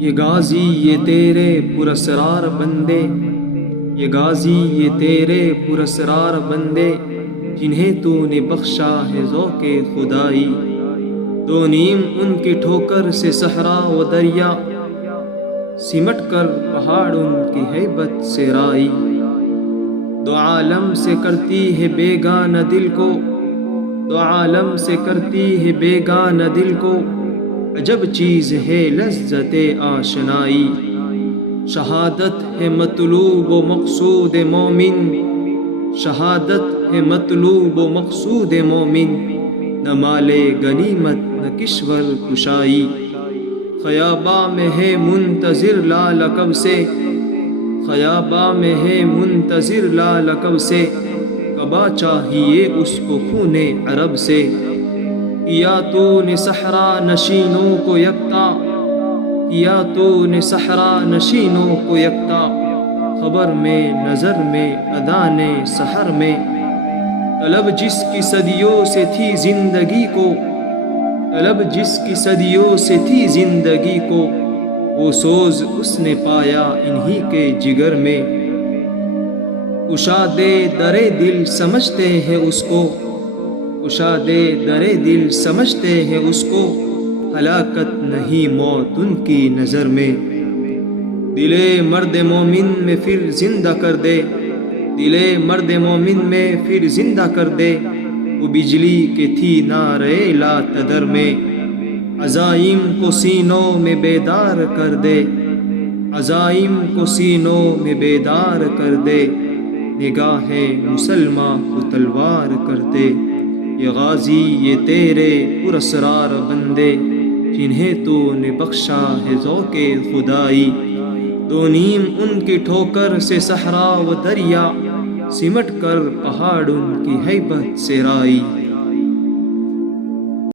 یہ غازی یہ تیرے پراسرار بندے، یہ غازی یہ تیرے پراسرار بندے، جنہیں تو نے بخشا ہے ذوق خدائی۔ دو نیم ان کی ٹھوکر سے صحرا و دریا، سمٹ کر پہاڑ ان کی ہیبت سے رائی۔ دو عالم سے کرتی ہے بیگانہ دل کو، دو عالم سے کرتی ہے بیگانہ دل کو، عجب چیز ہے لذت آشنائی۔ شہادت ہے مطلوب و مقصود مومن، شہادت ہے مطلوب و مقصود مومن، نہ مال غنیمت نہ کشور کشائی۔ خیاباں میں ہے منتظر لال کب سے، خیاباں میں ہے منتظر لال کب سے، کبا چاہیے اس کو خون عرب سے۔ کیا تو نے صحرا نشینوں کو یکتا، کیا تو نے صحرا نشینوں کو یکتا، خبر میں نظر میں اذان سحر میں۔ طلب جس کی صدیوں سے تھی زندگی کو، طلب جس کی صدیوں سے تھی زندگی کو، وہ سوز اس نے پایا انہی کے جگر میں۔ کشادے در دل سمجھتے ہیں اس کو، کشادے در دل سمجھتے ہیں اس کو، ہلاکت نہیں موت ان کی نظر میں۔ دل مرد مومن میں پھر زندہ کر دے، دل مرد مومن میں پھر زندہ کر دے، وہ بجلی کے تھی نعرے لا تدر میں۔ عزائم کو سینوں میں بیدار کر دے، عزائم کو سینوں میں بیدار کر دے، نگاہ مسلماں کو تلوار کر دے۔ یہ غازی یہ تیرے پراسرار بندے، جنہیں تو نے بخشا ہے ذوق خدائی۔ دو نیم ان کی ٹھوکر سے صحرا و دریا، سمٹ کر پہاڑ ان کی ہیبت سے رائی۔